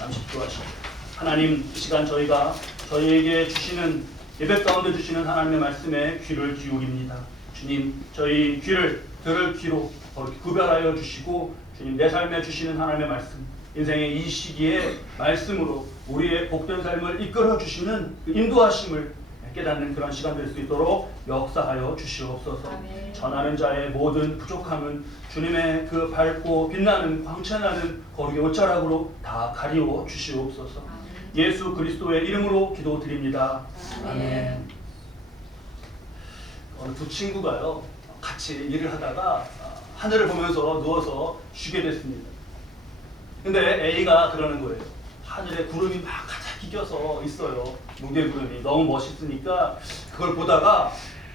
잠시 기도하시죠. 하나님, 이 시간 저희에게 주시는 예배 가운데 주시는 하나님의 말씀에 귀를 기울입니다. 주님, 저희 귀를 들을 귀로 구별하여 주시고, 주님, 내 삶에 주시는 하나님의 말씀, 인생의 이 시기에 말씀으로 우리의 복된 삶을 이끌어 주시는 그 인도하심을 깨닫는 그런 시간 될 수 있도록 역사하여 주시옵소서. 아멘. 전하는 자의 모든 부족함은 주님의 그 밝고 빛나는 광채나는 거룩의 옷자락으로 다 가리워 주시옵소서. 아멘. 예수 그리스도의 이름으로 기도드립니다. 아멘. 어느 두 친구가요, 같이 일을 하다가 하늘을 보면서 누워서 쉬게 됐습니다. 근데 A가 그러는 거예요. 하늘에 구름이 막 가득 끼껴서 있어요. 무게 구름이 너무 멋있으니까 그걸 보다가,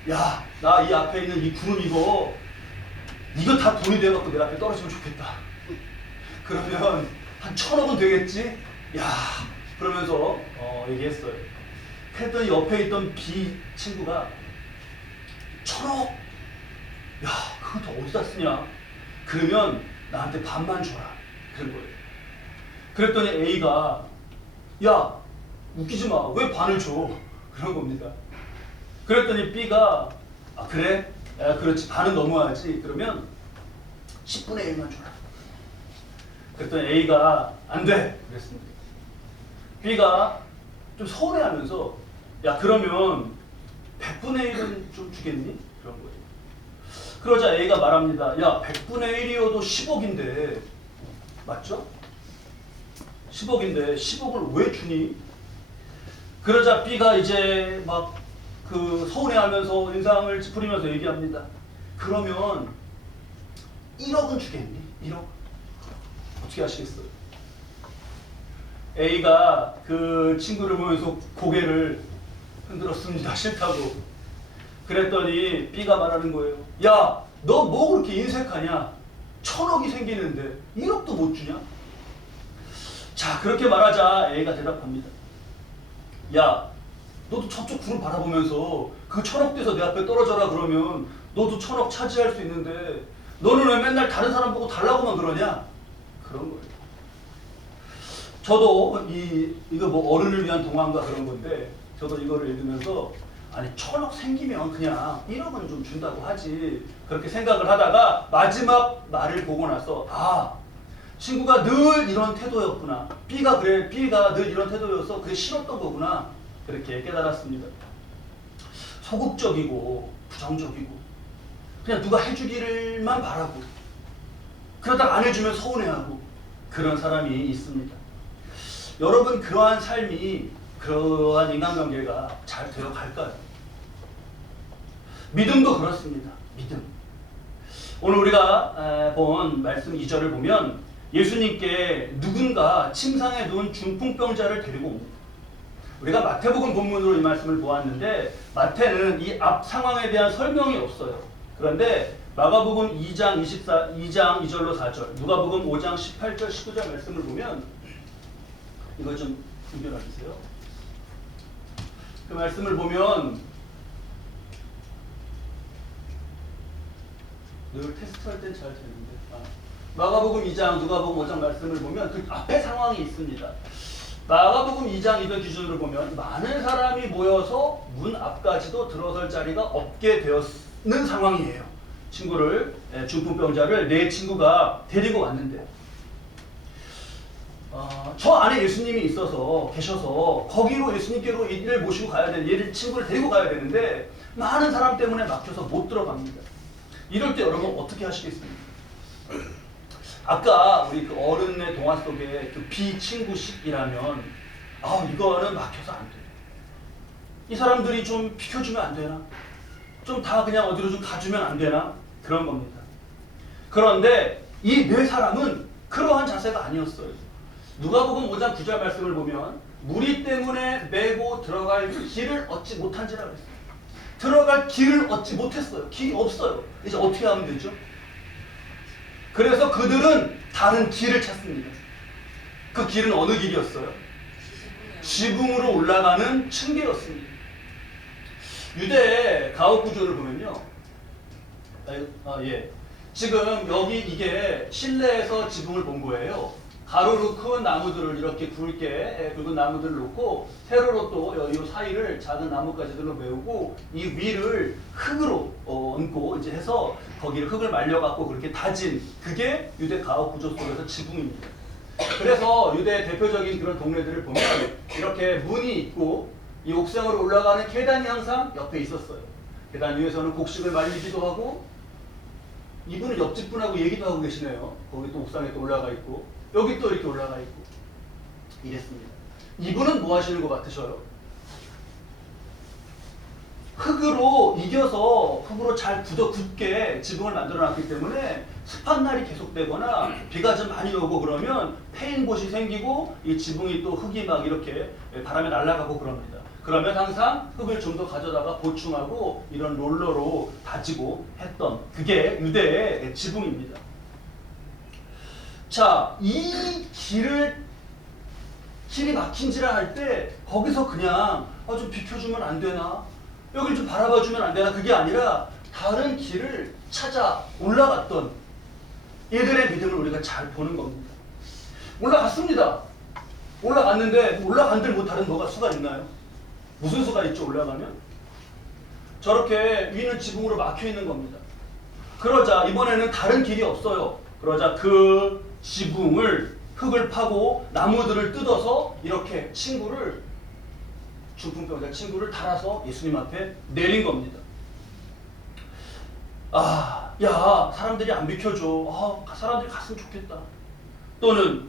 야, 나 이 앞에 있는 이 구름 이거 다 돈이 돼갖고 내 앞에 떨어지면 좋겠다. 그러면 한 1,000억은 되겠지? 야, 그러면서 얘기했어요. 그랬더니 옆에 있던 B 친구가 1,000억? 야, 그거 더 어디다 쓰냐? 그러면 나한테 반만 줘라. 그런 거예요. 그랬더니 A가, 야, 웃기지 마. 왜 반을 줘? 그런 겁니다. 그랬더니 B가, 아, 그래? 야, 그렇지. 반은 너무하지. 그러면 10분의 1만 줘라. 그랬더니 A가, 안 돼. 그랬습니다. B가 좀 서운해하면서, 야, 그러면 100분의 1은 좀 주겠니? 그런 거예요. 그러자 A가 말합니다. 야, 100분의 1이어도 10억인데, 맞죠? 10억인데 10억을 왜 주니? 그러자 B가 이제 막 그 서운해하면서 인상을 찌푸리면서 얘기합니다. 그러면 1억은 주겠니? 1억? 어떻게 하시겠어요? A가 그 친구를 보면서 고개를 흔들었습니다. 싫다고. 그랬더니 B가 말하는 거예요. 야, 너 뭐 그렇게 인색하냐? 1,000억이 생기는데 1억도 못 주냐? 자, 그렇게 말하자 A가 대답합니다. 야, 너도 저쪽 구름 바라보면서 그 1,000억 돼서 내 앞에 떨어져라 그러면 너도 1,000억 차지할 수 있는데 너는 왜 맨날 다른 사람 보고 달라고만 그러냐? 그런 거예요. 저도 이거 뭐 어른을 위한 동화인가 그런 건데, 저도 이거를 읽으면서 아니 1,000억 생기면 그냥 1억은 좀 준다고 하지, 그렇게 생각을 하다가 마지막 말을 보고 나서, 아, 친구가 늘 이런 태도였구나. B가 늘 이런 태도여서 그게 싫었던 거구나. 그렇게 깨달았습니다. 소극적이고 부정적이고 그냥 누가 해주기를만 바라고, 그러다가 안 해주면 서운해하고 그런 사람이 있습니다. 여러분, 그러한 삶이, 그러한 인간관계가 잘 되어갈까요? 믿음도 그렇습니다. 믿음. 오늘 우리가 본 말씀 2절을 보면 예수님께 누군가 침상에 누운 중풍병자를 데리고 옵니다. 우리가 마태복음 본문으로 이 말씀을 보았는데, 마태는 이 앞 상황에 대한 설명이 없어요. 그런데 마가복음 2장 2절로 4절, 누가복음 5장 18절 19절 말씀을 보면, 이거 좀 분별해 주세요. 그 말씀을 보면 늘 테스트할 땐 잘 되는데, 마가복음 2장, 누가복음 5장 말씀을 보면 그 앞에 상황이 있습니다. 마가복음 2장 2절 기준으로 보면 많은 사람이 모여서 문 앞까지도 들어설 자리가 없게 되었는 상황이에요. 중풍병자를 내 친구가 데리고 왔는데, 저 안에 예수님이 계셔서 거기로 예수님께로 이를 모시고 가야 되는, 얘를 친구를 데리고 가야 되는데 많은 사람 때문에 막혀서 못 들어갑니다. 이럴 때 여러분 어떻게 하시겠습니까? 아까 우리 그 어른의 동화 속에 그 비친구식이라면, 이거는 막혀서 안 돼. 이 사람들이 좀 비켜주면 안 되나? 좀 다 그냥 어디로 좀 가주면 안 되나? 그런 겁니다. 그런데 이 네 사람은 그러한 자세가 아니었어요. 누가복음 5장 9절 말씀을 보면 무리 때문에 메고 들어갈 길을 얻지 못한지라 그랬어요. 들어갈 길을 얻지 못했어요. 길이 없어요. 이제 어떻게 하면 되죠? 그래서 그들은 다른 길을 찾습니다. 그 길은 어느 길이었어요? 지붕으로 올라가는 층계였습니다. 유대 가옥 구조를 보면요. 지금 여기 이게 실내에서 지붕을 본 거예요. 가로로 큰 나무들을 이렇게 굵게 굵은 나무들을 놓고 세로로 또 이 사이를 작은 나뭇가지들로 메우고 이 위를 흙으로 얹고 이제 해서 거기를 흙을 말려갖고 그렇게 다진 그게 유대 가옥 구조 속에서 지붕입니다. 그래서 유대 대표적인 그런 동네들을 보면 이렇게 문이 있고 이 옥상으로 올라가는 계단이 항상 옆에 있었어요. 계단 위에서는 곡식을 말리기도 하고 이분은 옆집 분하고 얘기도 하고 계시네요. 거기 또 옥상에 또 올라가 있고 여기 또 이렇게 올라가 있고 이랬습니다. 이분은 뭐 하시는 것 같으셔요? 흙으로 이겨서 흙으로 잘 굳게 지붕을 만들어 놨기 때문에 습한 날이 계속되거나 비가 좀 많이 오고 그러면 패인 곳이 생기고 이 지붕이 또 흙이 막 이렇게 바람에 날아가고 그럽니다. 그러면 항상 흙을 좀 더 가져다가 보충하고 이런 롤러로 다지고 했던 그게 유대의 지붕입니다. 자, 이 길이 막힌지라 할 때 거기서 그냥 좀 비켜주면 안 되나? 여길 좀 바라봐주면 안 되나? 그게 아니라 다른 길을 찾아 올라갔던 이들의 믿음을 우리가 잘 보는 겁니다. 올라갔습니다. 올라갔는데 올라간들 못하는 뭐가 수가 있나요? 무슨 수가 있죠? 올라가면? 저렇게 위는 지붕으로 막혀 있는 겁니다. 그러자 이번에는 다른 길이 없어요. 그러자 그 지붕을 흙을 파고 나무들을 뜯어서 이렇게 중풍병자 친구를 달아서 예수님 앞에 내린 겁니다. 야, 사람들이 안 비켜줘. 사람들이 갔으면 좋겠다. 또는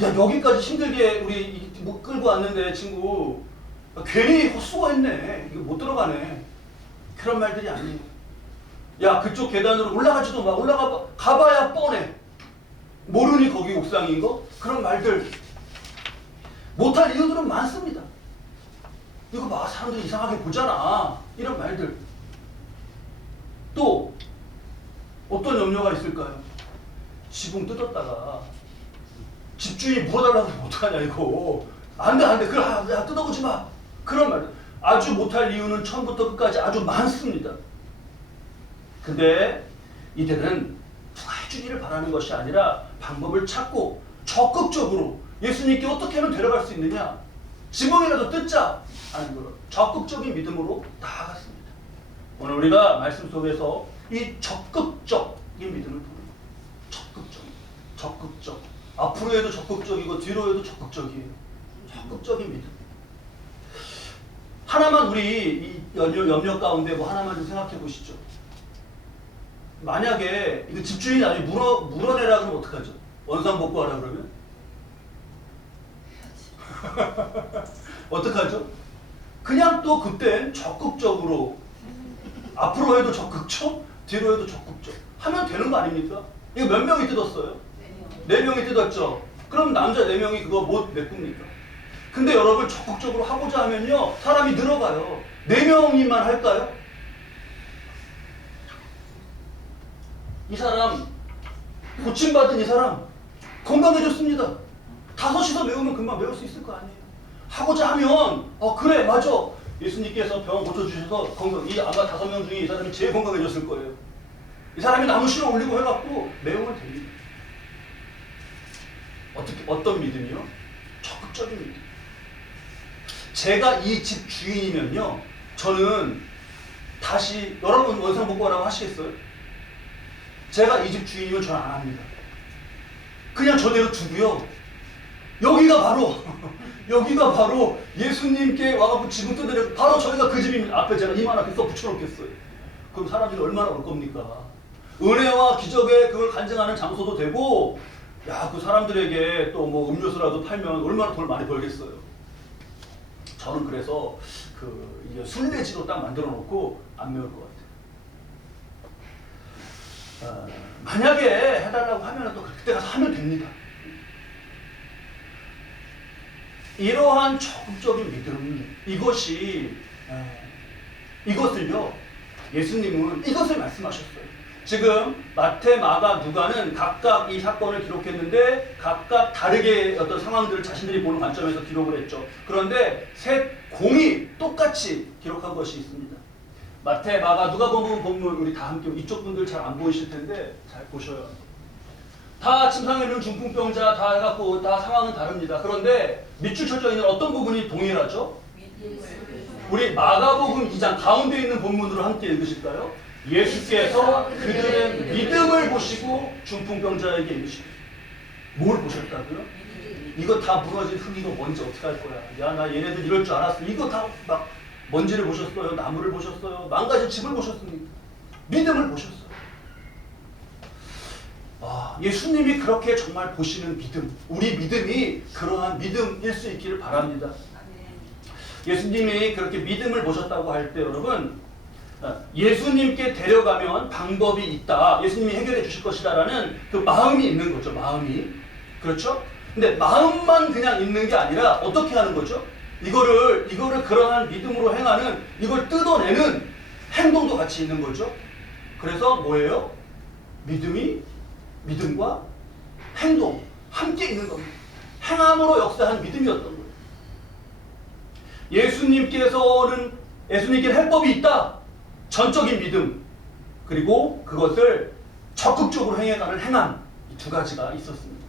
야, 여기까지 힘들게 우리 뭐 끌고 왔는데 친구 괜히 헛수고했네. 이거 못 들어가네. 그런 말들이 아니에요. 야, 그쪽 계단으로 올라가지도 마. 가봐야 뻔해. 모르니 거기 옥상인 거? 그런 말들 못할 이유들은 많습니다. 이거 봐, 사람들이 이상하게 보잖아. 이런 말들. 또 어떤 염려가 있을까요? 지붕 뜯었다가 집주인이 물어달라고 하면 어떡하냐 이거. 안 돼. 그걸 야, 뜯어보지 마. 그런 말들. 아주 못할 이유는 처음부터 끝까지 아주 많습니다. 근데 이들은 누가 해주기를 바라는 것이 아니라 방법을 찾고 적극적으로 예수님께 어떻게 하면 데려갈 수 있느냐, 지붕이라도 뜯자 하는 걸로 적극적인 믿음으로 나아갔습니다. 오늘 우리가 말씀 속에서 이 적극적인 믿음을 보는 거예요. 적극적. 앞으로 해도 적극적이고 뒤로 해도 적극적이에요. 적극적인 믿음. 하나만 우리 이 염려 가운데 뭐 하나만 좀 생각해 보시죠. 만약에 이거 집주인이 아주 물어내라 그러면 어떡하죠? 원상복구하라 그러면? 어떡하죠? 그냥 또 그땐 적극적으로 앞으로 해도 적극적, 뒤로 해도 적극적 하면 되는 거 아닙니까? 이거 몇 명이 뜯었어요? 4명이 뜯었죠? 그럼 남자 4명이 그거 못 메꿉니까? 근데 여러분 적극적으로 하고자 하면요 사람이 늘어가요. 4명이만 할까요? 이 사람 고침받은 이 사람 건강해졌습니다. 5이서 메우면 금방 메울 수 있을 거 아니에요. 하고자 하면 그래 맞아. 예수님께서 병 고쳐주셔서 아마 5명 중에 이 사람이 제일 건강해졌을 거예요. 이 사람이 나무 실어 올리고 해갖고 메우면 됩니다. 어떤 믿음이요? 적극적인 믿음. 제가 이 집 주인이면요 저는 다시 여러분 원상복구하라고 하시겠어요? 제가 이 집 주인이면 저는 안 합니다. 그냥 저대로 두고요. 여기가 바로 예수님께 와갖고 지붕 뜯으려 바로 저희가 그 집입니다. 앞에 제가 이만하게 써 붙여놓겠어요. 그럼 사람들이 얼마나 올 겁니까? 은혜와 기적에 그걸 간증하는 장소도 되고, 야, 그 사람들에게 또 뭐 음료수라도 팔면 얼마나 돈을 많이 벌겠어요. 저는 그래서 이게 순례지로 딱 만들어 놓고 안 메울 것 같아요. 만약에 해달라고 하면 또 그때 가서 하면 됩니다. 이러한 적극적인 믿음, 이것을요, 예수님은 이것을 말씀하셨어요. 지금 마태, 마가, 누가는 각각 이 사건을 기록했는데 각각 다르게 어떤 상황들을 자신들이 보는 관점에서 기록을 했죠. 그런데 셋 공이 똑같이 기록한 것이 있습니다. 마태, 마가, 누가 본문 우리 다 함께 이쪽 분들 잘 안 보이실 텐데 잘 보셔요. 다 침상에는 중풍병자 다 해갖고 다 상황은 다릅니다. 그런데 밑줄 쳐져 있는 어떤 부분이 동일하죠? 우리 마가복음 2장 가운데 있는 본문으로 함께 읽으실까요? 예수께서 그들의 믿음을 보시고 중풍병자에게 이르시고 뭘 보셨다고요? 이거 다 무너진 흙이고 먼지 어떻게 할 거야? 야, 나 얘네들 이럴 줄 알았어. 이거 다 막 먼지를 보셨어요? 나무를 보셨어요? 망가진 집을 보셨습니까? 믿음을 보셨어요. 예수님이 그렇게 정말 보시는 믿음, 우리 믿음이 그러한 믿음일 수 있기를 바랍니다. 예수님이 그렇게 믿음을 보셨다고 할 때 여러분, 예수님께 데려가면 방법이 있다, 예수님이 해결해 주실 것이다라는 그 마음이 있는 거죠. 마음이. 그렇죠? 근데 마음만 그냥 있는 게 아니라 어떻게 하는 거죠? 이거를 그러한 믿음으로 행하는, 이걸 뜯어내는 행동도 같이 있는 거죠. 그래서 뭐예요? 믿음과 행동 함께 있는 겁니다. 행함으로 역사한 믿음이었던 거예요. 예수님께 해법이 있다. 전적인 믿음, 그리고 그것을 적극적으로 행해가는 행함, 이 두 가지가 있었습니다.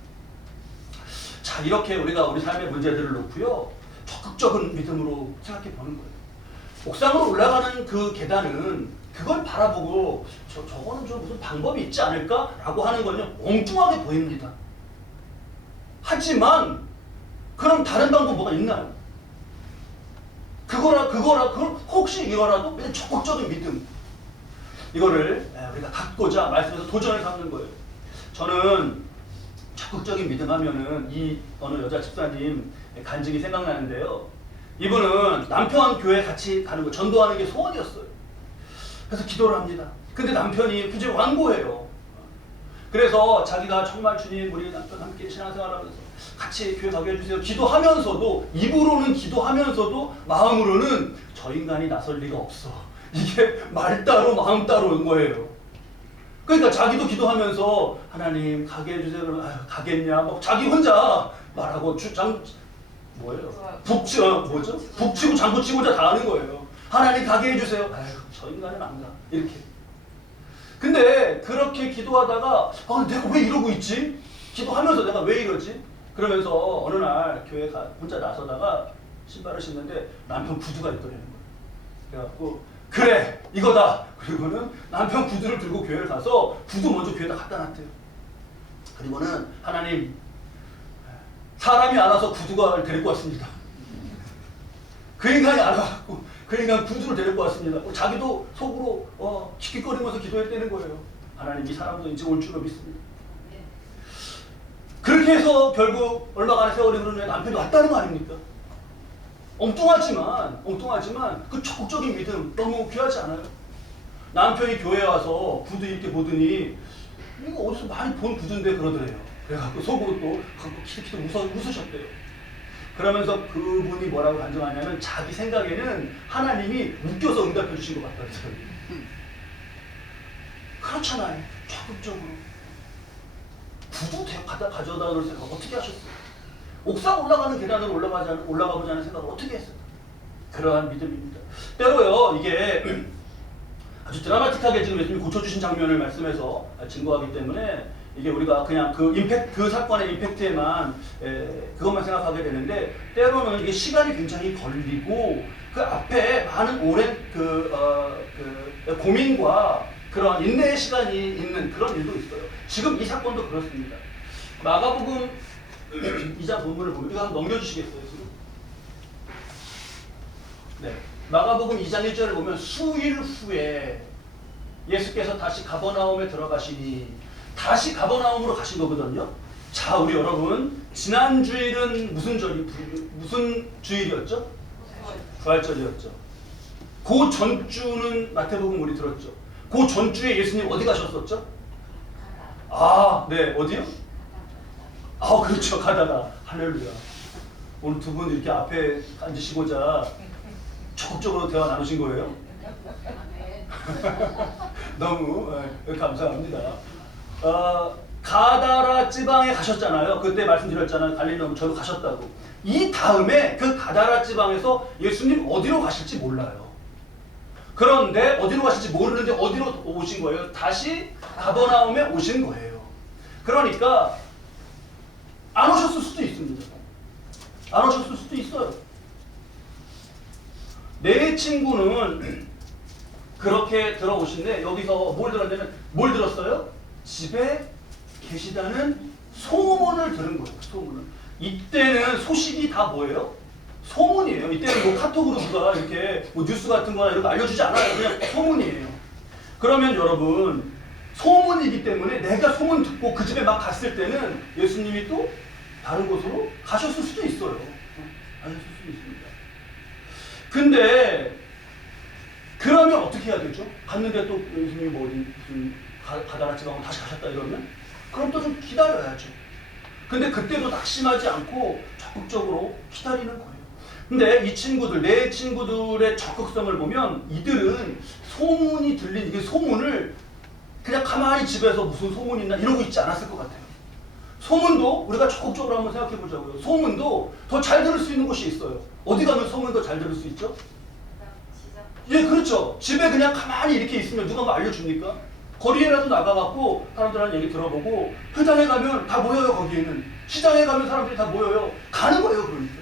자, 이렇게 우리가 우리 삶의 문제들을 놓고요, 적극적인 믿음으로 생각해 보는 거예요. 옥상으로 올라가는 그 계단은 그걸 바라보고 저거는 좀 무슨 방법이 있지 않을까라고 하는 건요, 엉뚱하게 보입니다. 하지만 그럼 다른 방법 뭐가 있나요? 그걸 혹시 이거라도 그냥 적극적인 믿음, 이거를 우리가 갖고자 말씀에서 도전을 삼는 거예요. 저는 적극적인 믿음 하면은 이 어느 여자 집사님 간증이 생각나는데요. 이분은 남편 교회 같이 가는 거, 전도하는 게 소원이었어요. 그래서 기도를 합니다. 근데 남편이 굉장히 완고해요. 그래서 자기가 정말 주님, 우리 남편 함께 신앙생활하면서 같이 교회 가게 해주세요, 기도하면서도, 입으로는 기도하면서도 마음으로는 저 인간이 나설 리가 없어. 이게 말 따로 마음 따로인 거예요. 그러니까 자기도 기도하면서 하나님 가게 해주세요. 그러면 아유, 가겠냐? 막 자기 혼자 말하고 북치고 장구치고자 다 하는 거예요. 하나님 가게 해주세요. 아유, 저 인간은 안 가. 이렇게. 근데 그렇게 기도하다가 내가 왜 이러고 있지? 기도하면서 내가 왜 이러지? 그러면서 어느 날 교회 혼자 나서다가 신발을 신는데 남편 구두가 있더라는 거예요. 그래갖고 그래, 이거다. 그리고는 남편 구두를 들고 교회를 가서 구두 먼저 교회에다 갖다 놨대요. 그리고는 하나님, 사람이 안 와서 구두가 데리고 왔습니다. 그 인간이 안 와갖고 그 인간 구두를 데리고 왔습니다. 자기도 속으로 킥킥거리면서 기도했다는 거예요. 하나님, 이 사람도 이제 올 줄로 믿습니다. 그렇게 해서 결국 얼마간의 세월이 흐른 후에 남편이 왔다는 거 아닙니까? 엉뚱하지만 그 적극적인 믿음 너무 귀하지 않아요? 남편이 교회에 와서 구두 이렇게 보더니 이거 어디서 많이 본 구두인데 그러더래요. 그래갖고 속으로 또 갖고 키득키득 웃으셨대요. 그러면서 그분이 뭐라고 간증하냐면 자기 생각에는 하나님이 웃겨서 응답해 주신 것 같다는. 그렇잖아요. 적극적으로. 구두 가져다 놓을 생각 어떻게 하셨어요? 옥상 올라가는 계단으로 올라가 보자는 생각을 어떻게 했어요? 그러한 믿음입니다. 때로요, 이게 아주 드라마틱하게 지금 예수님이 고쳐주신 장면을 말씀해서 증거하기 때문에 이게 우리가 그냥 그 사건의 임팩트에만 그것만 생각하게 되는데, 때로는 이게 시간이 굉장히 걸리고 그 앞에 많은 오랜 고민과 그런 인내의 시간이 있는 그런 일도 있어요. 지금 이 사건도 그렇습니다. 마가복음 2장 본문을 보면 이거 한번 넘겨주시겠어요? 지금? 네. 마가복음 2장 1절을 보면 수일 후에 예수께서 다시 가버나움에 들어가시니, 다시 가버나움으로 가신 거거든요. 자, 우리 여러분, 지난 주일은 무슨 주일이었죠? 부활절이었죠. 그 전주는 마태복음 우리 들었죠. 그 전주에 예수님 어디 가셨었죠? 네, 어디요? 그렇죠, 가다가. 할렐루야. 오늘 두 분 이렇게 앞에 앉으시고자 적극적으로 대화 나누신 거예요? 너무 감사합니다. 가다라 지방에 가셨잖아요. 그때 말씀드렸잖아요. 갈릴리 저도 가셨다고. 이 다음에 그 가다라 지방에서 예수님 어디로 가실지 몰라요. 그런데 어디로 가실지 모르는데 어디로 오신 거예요? 다시 가버나움에 오신 거예요. 그러니까 안 오셨을 수도 있습니다. 안 오셨을 수도 있어요. 내 친구는 그렇게 들어오신데 여기서 뭘 들었냐면 뭘 들었어요? 집에 계시다는 소문을 들은 거예요. 소문을. 이때는 소식이 다 뭐예요? 소문이에요. 이때는 뭐 카톡으로 누가 이렇게 뭐 뉴스 같은 거나 이런 거 알려주지 않아요. 그냥 소문이에요. 그러면 여러분 소문이기 때문에 내가 소문 듣고 그 집에 막 갔을 때는 예수님이 또 다른 곳으로 가셨을 수도 있어요. 가셨을 수도 있습니다. 근데 그러면 어떻게 해야 되죠? 갔는데 또 예수님이 뭐 어디 무슨 가다라 지방으로 다시 가셨다 이러면 그럼 또 좀 기다려야죠. 근데 그때도 낙심하지 않고 적극적으로 기다리는 거예요. 근데 이 친구들, 내 친구들의 적극성을 보면 이들은 소문이 들린 이게 소문을 그냥 가만히 집에서 무슨 소문이 있나 이러고 있지 않았을 것 같아요. 소문도 우리가 적극적으로 한번 생각해 보자고요. 소문도 더 잘 들을 수 있는 곳이 있어요. 어디 가면 소문 더 잘 들을 수 있죠? 예, 그렇죠. 집에 그냥 가만히 이렇게 있으면 누가 뭐 알려줍니까? 거리에라도 나가갖고 사람들한테 얘기 들어보고 회당에 가면 다 모여요. 거기에는 시장에 가면 사람들이 다 모여요. 가는 거예요. 그러니까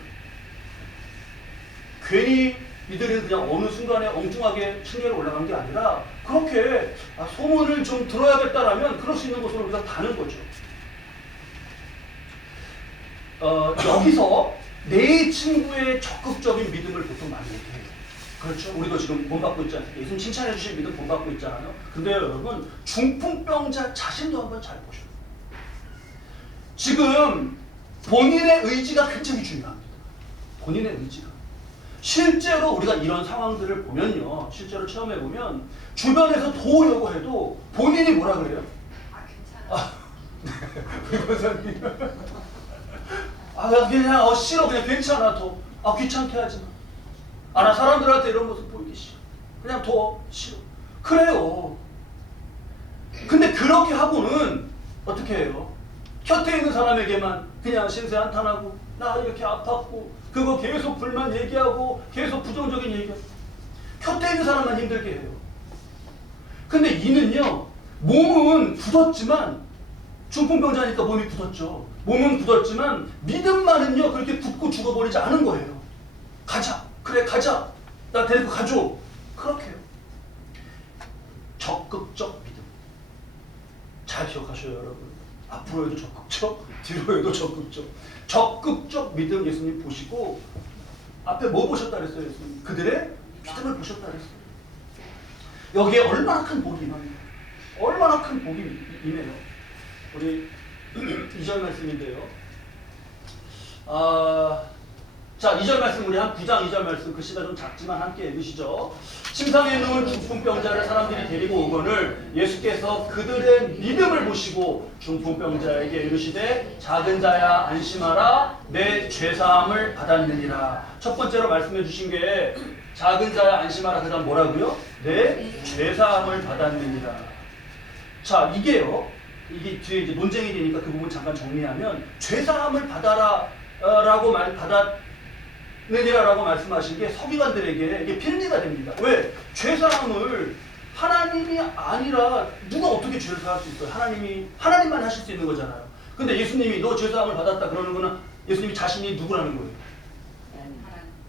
괜히 이들은 그냥 어느 순간에 엉뚱하게 층계로 올라간 게 아니라 그렇게 소문을 좀 들어야겠다라면 그럴 수 있는 곳으로 우리가 가는 거죠. 여기서 내 친구의 적극적인 믿음을 보통 많이 얘기해요. 그렇죠? 우리도 지금 본받고 있지 않습니까? 예수님 칭찬해 주신 믿음 본받고 있잖아요. 근데 여러분 중풍병자 자신도 한번 잘 보셔요. 지금 본인의 의지가 굉장히 중요합니다. 본인의 의지가. 실제로 우리가 이런 상황들을 보면요. 실제로 체험해 보면 주변에서 도우려고 해도 본인이 뭐라 그래요? 괜찮아. 권사님. 그냥 싫어. 그냥 괜찮아. 더. 귀찮게 하지 마. 나 사람들한테 이런 모습 보이기 싫어. 그냥 더 싫어. 그래요. 근데 그렇게 하고는 어떻게 해요? 곁에 있는 사람에게만 그냥 신세 한탄하고 나 이렇게 아팠고 그거 계속 불만 얘기하고 계속 부정적인 얘기하고 곁에 있는 사람만 힘들게 해요. 근데 이는요. 몸은 굳었지만 중풍병자니까 몸이 굳었죠. 몸은 굳었지만 믿음만은요. 그렇게 굳고 죽어버리지 않은 거예요. 가자. 그래 가자. 나 데리고 가줘. 그렇게요. 적극적 믿음. 잘 기억하셔요 여러분. 앞으로 해도 적극적, 뒤로 해도 적극적. 적극적 믿음 예수님 보시고 앞에 뭐 보셨다 그랬어요 예수님? 그들의 믿음을 보셨다 그랬어요. 여기에 얼마나 큰 복이 임합니까? 얼마나 큰 복이 임해요. 우리 2절 말씀인데요. 자, 2절 말씀 우리 한 9장 2절 말씀 글씨가 좀 작지만 함께 읽으시죠. 침상에 누운 중풍병자를 사람들이 데리고 오거늘 예수께서 그들의 믿음을 보시고 중풍병자에게 이르시되 작은 자야 안심하라 내 죄사함을 받았느니라. 첫 번째로 말씀해 주신 게 작은 자야 안심하라. 그 다음 뭐라고요? 내 죄사함을 받았느니라. 자, 이게요. 이게 뒤에 이제 논쟁이 되니까 그 부분 잠깐 정리하면 죄사함을 받아라 라고 받았느니라라고 말씀하신 게 서기관들에게 이게 필리가 됩니다. 왜? 죄사함을 하나님이 아니라 누가 어떻게 죄를 사할 수 있어요? 하나님만 하실 수 있는 거잖아요. 근데 예수님이 너 죄사함을 받았다 그러는 거는 예수님이 자신이 누구라는 거예요?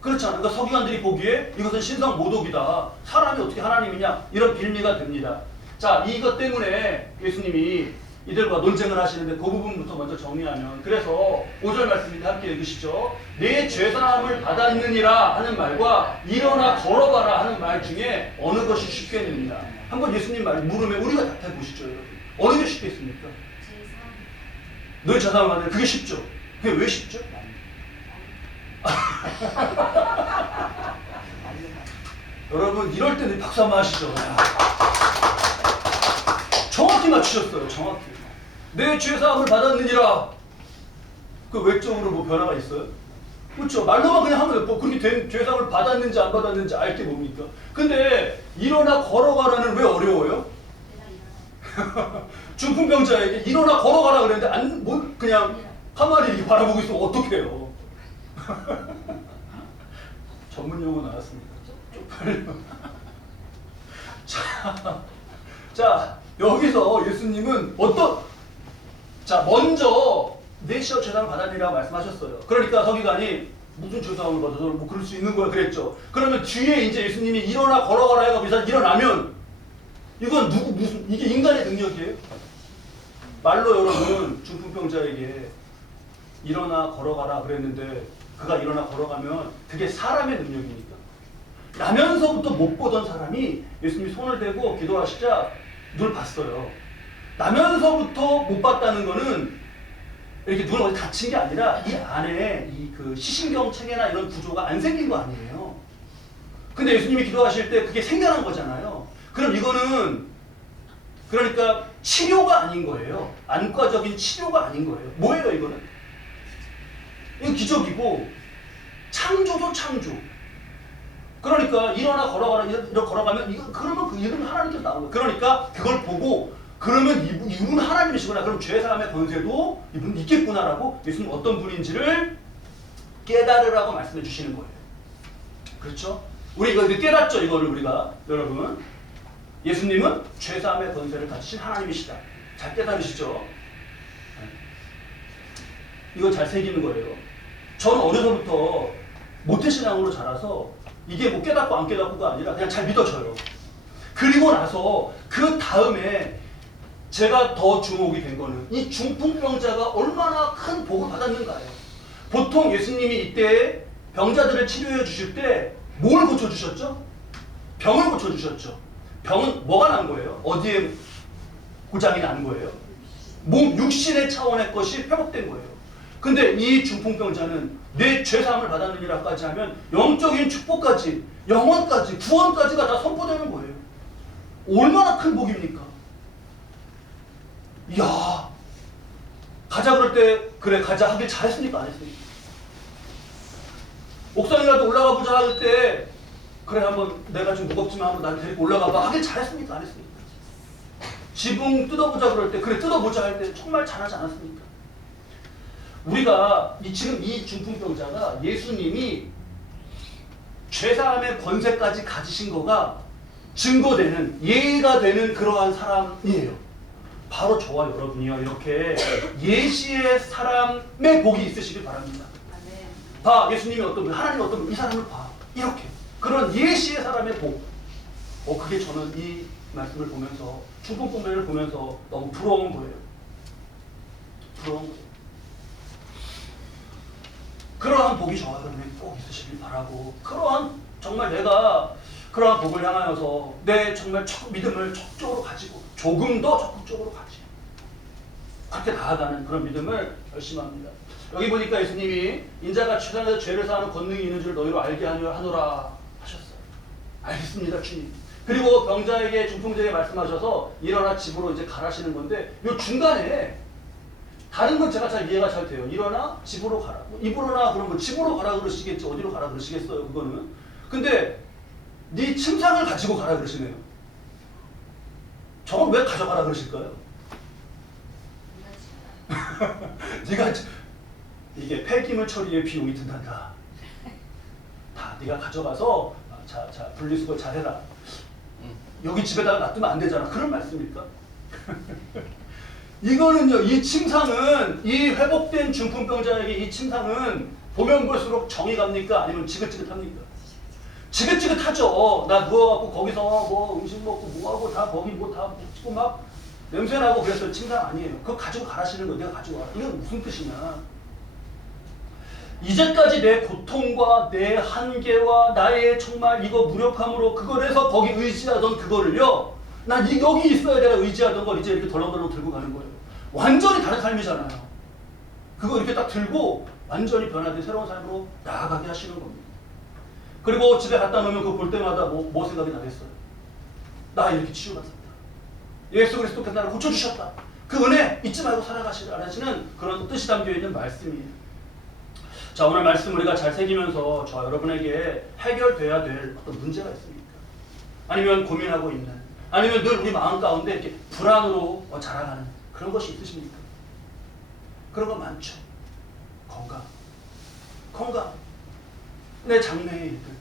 그렇잖아요. 그러니까 서기관들이 보기에 이것은 신성 모독이다. 사람이 어떻게 하나님이냐? 이런 빌미가 됩니다. 자, 이것 때문에 예수님이 이들과 논쟁을 하시는데 그 부분부터 먼저 정리하면 그래서 5절 말씀인데 함께 읽으시죠. 내 죄사함을 받았느니라 하는 말과 일어나 걸어가라 하는 말 중에 어느 것이 쉽겠느냐. 한번 예수님 말 물으면 우리가 답해 보시죠. 여러분. 어느 게 쉽겠습니까? 너의 죄사함을 받는 그게 쉽죠. 그게 왜 쉽죠? 여러분 이럴 때는 박수 한번 하시죠. 정확히 맞추셨어요. 정확히. 내 죄사함을 받았느니라. 그 외적으로 뭐 변화가 있어요? 그렇죠. 말로만 그냥 하면 뭐 그렇게 된 죄사함을 받았는지 안 받았는지 알 게 뭡니까? 근데 일어나 걸어가라는 왜 어려워요? 중풍병자에게 일어나 걸어가라 그랬는데 그냥 가만히 이렇게 바라보고 있으면 어떡해요? 전문 용어 나왔습니다. 쪽팔려. 자, 여기서 예수님은 자, 먼저 내시어 죄상을 받았느니라고 말씀하셨어요. 그러니까 서기관이 무슨 죄상을 받아서 뭐 그럴 수 있는 거야 그랬죠. 그러면 뒤에 이제 예수님이 일어나 걸어가라 해가 그 사람 일어나면 이건 무슨 이게 인간의 능력이에요? 말로 여러분 중풍병자에게 일어나 걸어가라 그랬는데 그가 일어나 걸어가면 그게 사람의 능력입니까? 나면서부터 못 보던 사람이 예수님이 손을 대고 기도하시자 눈을 봤어요. 나면서부터 못 봤다는 거는 이렇게 눈을 어디 다친 게 아니라 이 안에 이 그 시신경 체계나 이런 구조가 안 생긴 거 아니에요. 근데 예수님이 기도하실 때 그게 생겨난 거잖아요. 그럼 이거는 그러니까 치료가 아닌 거예요. 안과적인 치료가 아닌 거예요. 뭐예요 이거는? 이거 기적이고 창조도 창조. 그러니까 일어나 걸어가라 이렇게 걸어가면 이거 그러면 그 이름이 하나님께서 나온 거예요. 그러니까 그걸 보고 그러면 이분 하나님이시구나. 그럼 죄사함의 권세도 이분 있겠구나라고 예수님 어떤 분인지를 깨달으라고 말씀해 주시는 거예요. 그렇죠? 우리 이거 깨닫죠 이거를 우리가 여러분. 예수님은 죄사함의 권세를 가지신 하나님이시다. 잘 깨달으시죠? 이거 잘 새기는 거예요. 저는 어려서부터 모태신앙으로 자라서 이게 뭐 깨닫고 안 깨닫고가 아니라 그냥 잘 믿어져요. 그리고 나서 그 다음에 제가 더 주목이 된 거는 이 중풍병자가 얼마나 큰 복을 받았는가예요. 보통 예수님이 이때 병자들을 치료해 주실 때 뭘 고쳐주셨죠? 병을 고쳐주셨죠. 병은 뭐가 난 거예요? 어디에 고장이 난 거예요? 몸 육신의 차원의 것이 회복된 거예요. 근데 이 중풍병자는 내 죄사함을 받았느니라까지 하면 영적인 축복까지 영원까지 구원까지가 다 선포되는 거예요. 얼마나 큰 복입니까? 이야, 가자 그럴 때 그래 가자 하길 잘했습니까? 안 했습니까? 옥상이라도 올라가 보자 할 때 그래 한번 내가 좀 무겁지만 한번 나를 데리고 올라가 봐 하길 잘했습니까? 안 했습니까? 지붕 뜯어보자 그럴 때 그래 뜯어보자 할 때 정말 잘하지 않았습니까? 우리가 지금 이 중풍병자가 예수님이 죄사함의 권세까지 가지신 거가 증거되는 예가 되는 그러한 사람이에요. 바로 저와 여러분이요. 이렇게 예시의 사람의 복이 있으시길 바랍니다. 봐, 예수님이 어떤 분, 하나님이 어떤 분, 이 사람을 봐. 이렇게. 그런 예시의 사람의 복. 그게 저는 이 말씀을 보면서, 중풍병자를 보면서 너무 부러운 거예요. 부러운 거예요. 그러한 복이 저와 여러분에게 꼭 있으시길 바라고, 그러한 정말 내가 그러한 복을 향하여서 내 정말 믿음을 적극적으로 가지고 조금 더 적극적으로 가지고 그렇게 나아가는 그런 믿음을 결심합니다. 여기 보니까 예수님이 인자가 세상에서 죄를 사하는 권능이 있는 줄 너희로 알게 하노라 하셨어요. 알겠습니다 주님. 그리고 병자에게 중풍자에게 말씀하셔서 일어나 집으로 이제 가라시는 건데 이 중간에 다른 건 제가 잘 이해가 잘 돼요. 일어나 집으로 가라. 입으로나 그러면 집으로 가라 그러시겠지. 어디로 가라 그러시겠어요. 그거는. 근데 네 침상을 가지고 가라 그러시네요. 저건 왜 가져가라 그러실까요? 네가 이게 폐기물 처리에 비용이 든단다. 다 네가 가져가서 자 분리수거 잘해라. 여기 집에다가 놔두면 안 되잖아. 그런 말씀입니까? 이거는요. 이 침상은 이 회복된 중풍병자에게 이 침상은 보면 볼수록 정이 갑니까? 아니면 지긋지긋합니까? 지긋지긋하죠. 나 누워갖고 거기서 뭐 음식 먹고 뭐하고 다 거기 뭐 다 묻고 막 냄새나고 그래서 침상 아니에요. 그거 가지고 가라시는 거 내가 가지고 가라. 이건 무슨 뜻이냐. 이제까지 내 고통과 내 한계와 나의 정말 이거 무력함으로 그걸 해서 거기 의지하던 그거를요. 난 여기 있어야 내가 의지하던 걸 이제 이렇게 덜렁덜렁 들고 가는 거예요. 완전히 다른 삶이잖아요. 그거 이렇게 딱 들고 완전히 변화된 새로운 삶으로 나아가게 하시는 겁니다. 그리고 집에 갖다 놓으면 그거 볼 때마다 뭐 생각이 나겠어요? 나 이렇게 치유받았다. 예수 그리스도께서 나를 고쳐주셨다. 그 은혜 잊지 말고 살아가시라는 그런 뜻이 담겨있는 말씀이에요. 자, 오늘 말씀 우리가 잘 새기면서 저 여러분에게 해결돼야 될 어떤 문제가 있습니까? 아니면 고민하고 있는, 아니면 늘 우리 마음 가운데 이렇게 불안으로 자라가는 그런 것이 있으십니까? 그런 거 많죠. 건강, 내 장래의 일들,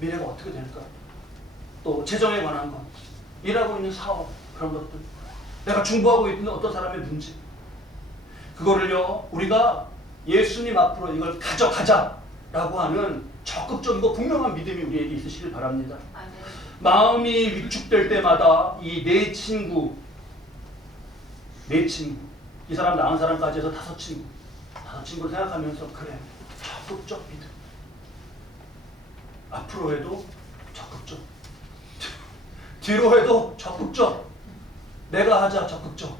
미래가 어떻게 될까? 또 재정에 관한 것, 일하고 있는 사업, 그런 것들, 내가 중보하고 있는 어떤 사람의 문제, 그거를요 우리가 예수님 앞으로 이걸 가져가자라고 하는 적극적이고 분명한 믿음이 우리에게 있으시길 바랍니다. 아멘. 마음이 위축될 때마다 이 네 친구, 이 사람 나은 사람까지 해서 다섯 친구를 생각하면서 그래, 적극적 믿음. 앞으로 해도 적극적, 뒤로 해도 적극적, 내가 하자 적극적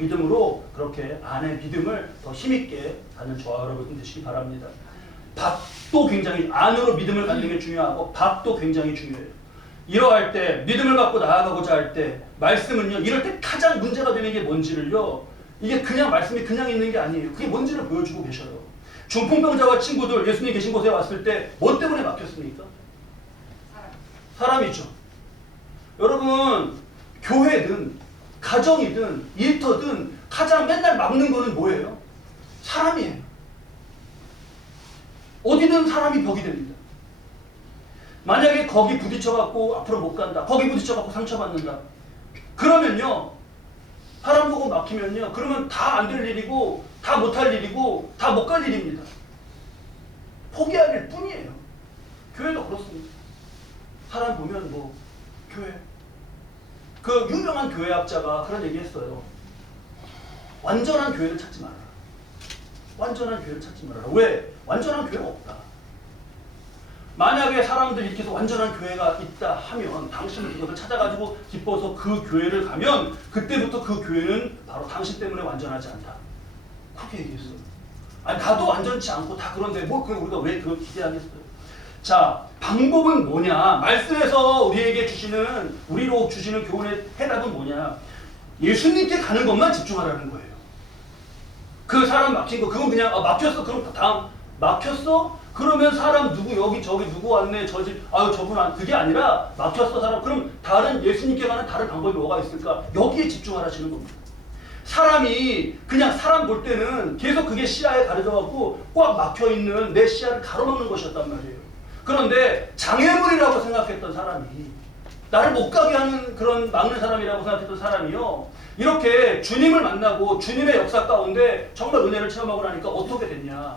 믿음으로 그렇게 안의 믿음을 더 힘있게 가는 저와 여러분 되시기 바랍니다. 밥도 굉장히 안으로 믿음을 갖는 게 중요하고 밥도 굉장히 중요해요. 이러할 때 믿음을 갖고 나아가고자 할 때 말씀은요 이럴 때 가장 문제가 되는 게 뭔지를요 이게 그냥 말씀이 그냥 있는 게 아니에요. 그게 뭔지를 보여주고 계셔요. 중풍병자와 친구들 예수님 계신 곳에 왔을 때 뭐 때문에 막혔습니까? 사람이죠. 여러분 교회든 가정이든 일터든 가장 맨날 막는 거는 뭐예요? 사람이에요. 어디든 사람이 벽이 됩니다. 만약에 거기 부딪혀갖고 앞으로 못 간다. 거기 부딪혀갖고 상처받는다. 그러면요. 사람 보고 막히면요. 그러면 다 안 될 일이고 다 못할 일이고 다 못 갈 일입니다. 포기할 일 뿐이에요. 교회도 그렇습니다. 사람 보면 뭐 교회 그 유명한 교회학자가 그런 얘기 했어요. 완전한 교회를 찾지 말아라. 완전한 교회를 찾지 말아라. 왜? 완전한 교회가 없다. 만약에 사람들이 이렇게 해서 완전한 교회가 있다 하면 당신은 그것을 찾아가지고 기뻐서 그 교회를 가면 그때부터 그 교회는 바로 당신 때문에 완전하지 않다. 그렇게 얘기했어요. 아니 나도 완전치 않고 다 그런데 뭐 우리가 왜 그걸 기대하겠어요. 자, 방법은 뭐냐? 말씀에서 우리에게 주시는 우리로 주시는 교훈의 해답은 뭐냐? 예수님께 가는 것만 집중하라는 거예요. 그 사람 막힌 거 그건 그냥 막혔어. 그럼 다음 막혔어? 그러면 사람 누구 여기 저기 누구 왔네 저 집 아유 저분 안 그게 아니라 막혔어 사람 그럼 다른 예수님께 가는 다른 방법이 뭐가 있을까? 여기에 집중하라시는 겁니다. 사람이 그냥 사람 볼 때는 계속 그게 시야에 가려져갖고 꽉 막혀있는 내 시야를 가로막는 것이었단 말이에요. 그런데 장애물이라고 생각했던 사람이 나를 못 가게 하는 그런 막는 사람이라고 생각했던 사람이요. 이렇게 주님을 만나고 주님의 역사 가운데 정말 은혜를 체험하고 나니까 어떻게 됐냐.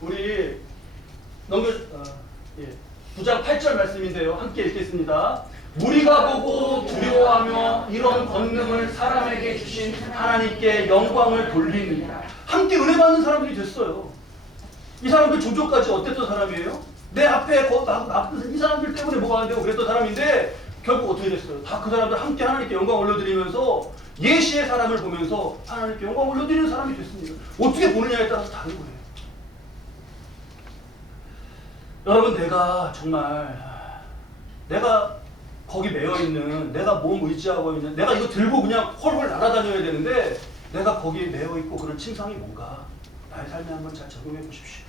우리 9장 8절 말씀인데요. 함께 읽겠습니다. 무리가 보고 두려워하며 이런 권능을 사람에게 주신 하나님께 영광을 돌립니다. 함께 은혜 받는 사람들이 됐어요. 이 사람들 조조까지 어땠던 사람이에요? 내 앞에 이 사람들 때문에 뭐가 안 되고 그랬던 사람인데 결국 어떻게 됐어요? 다 그 사람들 함께 하나님께 영광 올려드리면서 예시의 사람을 보면서 하나님께 영광 올려드리는 사람이 됐습니다. 어떻게 보느냐에 따라서 다른 거예요. 여러분 내가 거기 매여있는 내가 몸 의지하고 있는 내가 이거 들고 그냥 헐헐 날아다녀야 되는데 내가 거기에 매여있고 그런 침상이 뭔가 나의 삶에 한번 잘 적용해 보십시오.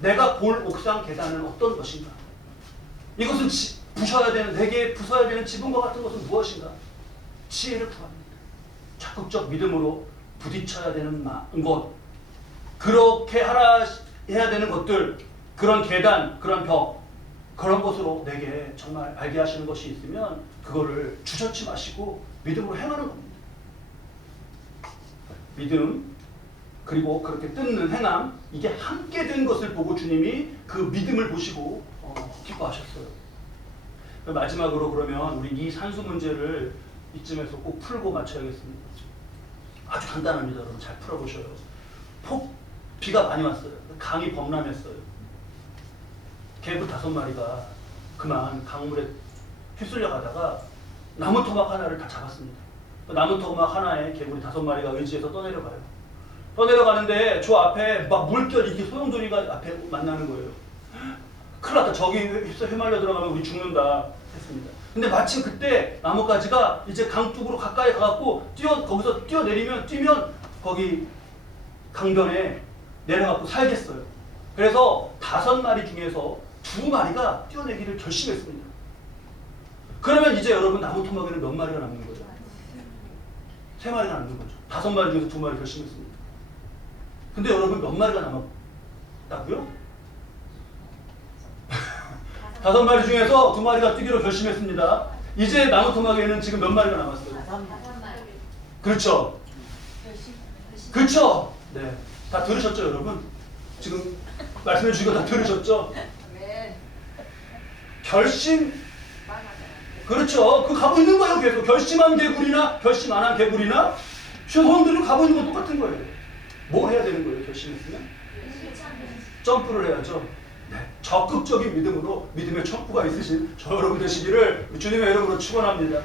내가 볼 옥상 계단은 어떤 것인가? 이것은 내게 부숴야 되는 지붕과 같은 것은 무엇인가? 지혜를 구합니다. 적극적 믿음으로 부딪혀야 되는 것 그렇게 해야 되는 것들 그런 계단, 그런 벽 그런 것으로 내게 정말 알게 하시는 것이 있으면 그거를 주저치 마시고 믿음으로 행하는 겁니다. 믿음 그리고 그렇게 뜯는 행함 이게 함께 된 것을 보고 주님이 그 믿음을 보시고 기뻐하셨어요. 마지막으로 그러면 우리 이 산수 문제를 이쯤에서 꼭 풀고 마쳐야겠습니다. 아주 간단합니다. 여러분 잘 풀어보셔요. 비가 많이 왔어요. 강이 범람했어요. 개구 5마리가 그만 강물에 휩쓸려 가다가 나무 토막 하나를 다 잡았습니다. 나무 토막 하나에 개구리 5마리가 의지해서 떠내려가요. 떠내려가는데 저 앞에 막 물결 이렇게 소용돌이가 앞에 만나는 거예요. 큰일 났다. 저기 휘말려 들어가면 우리 죽는다 했습니다. 근데 마침 그때 나뭇가지가 이제 강 쪽으로 가까이 가갖고 거기서 뛰면 거기 강변에 내려갖고 살겠어요. 그래서 5마리 중에서 2마리가 뛰어내기를 결심했습니다. 그러면 이제 여러분 나무 토막에는 몇 마리가 남는 거죠? 3마리가 남는 거죠. 5마리 중에서 2마리 결심했습니다. 근데 여러분 몇 마리가 남았다고요? 5마리 중에서 2마리가 뛰기로 결심했습니다. 이제 나무 토막에는 지금 몇 마리가 남았어요? 5마리. 그렇죠. 그렇죠? 네. 다 들으셨죠, 여러분? 지금 말씀해 주신 거 다 들으셨죠? 결심. 그렇죠. 그 가고 있는 거예요, 계속. 결심한 개구리나 결심 안 한 개구리나 소원들은 가고 있는 건 똑같은 거예요. 뭐 해야 되는 거예요, 결심했으면? 점프를 해야죠. 네. 적극적인 믿음으로 믿음의 척부가 있으신 저 여러분 되시기를 주님의 이름으로 축원합니다.